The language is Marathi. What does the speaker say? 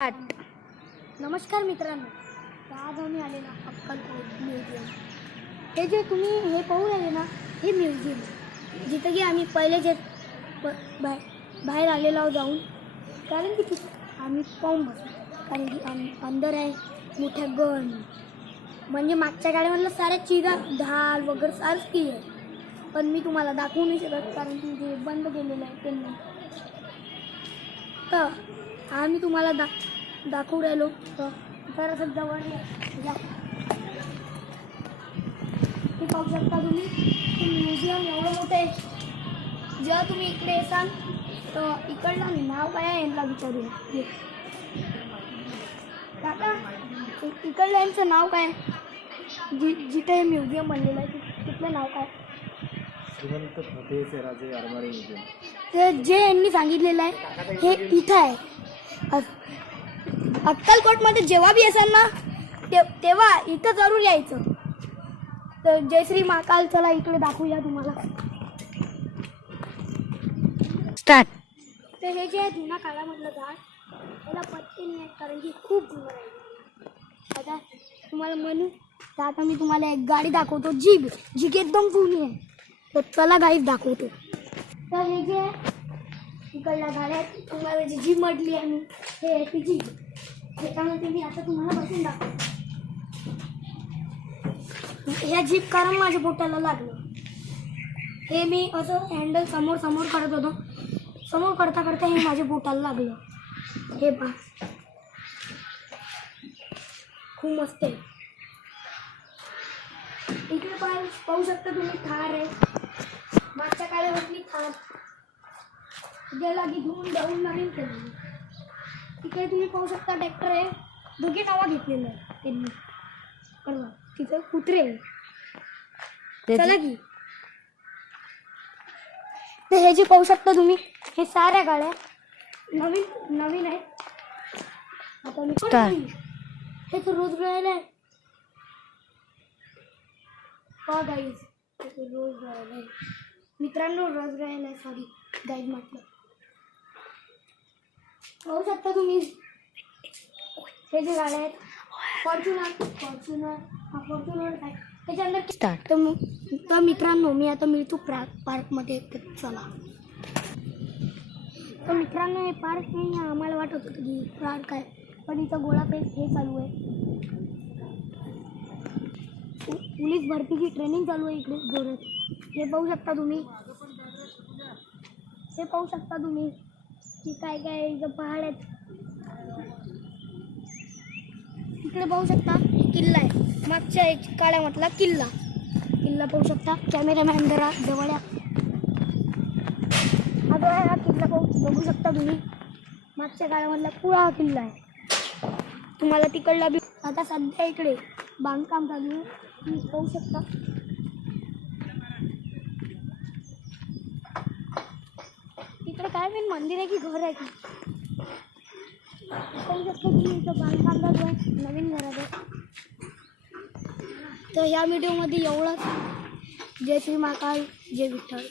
नमस्कार मित्रांनो, आज आम्ही आले ना अक्कलकोट म्युझियम. हे जे तुम्ही हे पाहू राहिले ना, हे म्युझियम जिथं की आम्ही पहिले जे बाहेर आलेलो आहोत जाऊन, कारण की तिथे आम्ही पाहून बसलो. कारण की आम्ही अंदर आहे मोठ्या गण, म्हणजे मागच्या गाड्यामधलं साऱ्या चिरा ढाल वगैरे सारंच की आहे. पण मी तुम्हाला दाखवू नाही शकत कारण की जे बंद केलेलं आहे त्यांनी. तर आम्ही तुम्हाला दाखवू राहिलो. तर असं जवळ या हे पाहू शकता तुम्ही. हे म्युझियम एवढं मोठं आहे. जेव्हा तुम्ही इकडे येसाल तर इकडलं नाव काय आहे यांना विचारूया. काका, इकडलं यांचं नाव काय? जिथे हे म्युझियम बनलेलं आहे तिथलं नाव काय? श्रीमंत फतेहराजे आरमारी म्युझियम. ते जे यांनी सांगितलेलं आहे हे इथं आहे. अक्कलकोटमध्ये जेव्हा बी असाल ना तेव्हा इथं जरूर यायचं. तर जय श्री महाकाल. चला इकडे दाखवूया तुम्हाला. स्टार्ट. तर हे जे आहे जुना काळामधलं झाड, त्याला पत्ते नाही आहेत कारण की खूप जुनं आहे. आता तुम्हाला म्हणू तर आता मी तुम्हाला एक गाडी दाखवतो, जीप एकदम जुनी आहे. तर चला गाईच दाखवतो. तर हे जे आहे इकडल्या गाड्यात तुम्हाला जी जीप म्हटली आहे मी, हे आहे ती जीप. त्याच्यामध्ये मी आता तुम्हाला बसून दाखवतो. ह्या जीप कारण माझ्या बोटाला लागलं. हे मी असं हँडल समोर करत होतो. समोर करता हे माझ्या बोटाला लागलं. हे पहा, खूप मस्त आहे. इकडे पाहू शकता तुम्ही थार आहे. मागच्या काळातली थार ज्याला घेऊन जाऊन मारीन केली. तिकडे तुम्ही पाहू शकता ट्रॅक्टर आहे. दोघे नावं घेतलेलं आहे त्यांनी. बरोबर, तिथं कुत्रे आहे. चला की. तर हे जे पाहू शकता तुम्ही, हे साऱ्या गाड्या नवीन आहेत. आता मी हे तर रोज गळायला आहे. हा गाईज, रोज गळायला आहे मित्रांनो, रोज गळायला आहे. सॉरी गाईज म्हटलं. पाहू शकता तुम्ही हे जे गाड्या आहेत, फॉर्च्युनर आहे त्याच्यानंतर. तर मित्रांनो, मी आता मिळतो पार्कमध्ये. चला. तर मित्रांनो, हे पार्क नाही, आम्हाला वाटत होतं की पार्क आहे, पण इथं गोळाफेक हे चालू आहे. पोलीस भरतीची ट्रेनिंग चालू आहे इकडे जोरात. हे पाहू शकता तुम्ही की काय इथं पहाड आहेत. इकडे पाहू शकता किल्ला आहे. मागच्या काळामधला किल्ला पाहू शकता. कॅमेरामॅन जरा जवळ या. हा किल्ला बघू शकता तुम्ही. मागच्या काळामधला पुरा किल्ला आहे. तुम्हाला तिकडला बी आता सध्या इकडे बांधकाम चालू आहे. तुम्ही पाहू शकता. इकडे काय मेन मंदिर आहे की घर आहे की पाहू शकता तुम्ही. इथं बांधकाम चालू आहे नवीन घराचं. तर ह्या व्हिडिओमध्ये एवढंच. जय श्री महाकाल, जय विठ्ठल.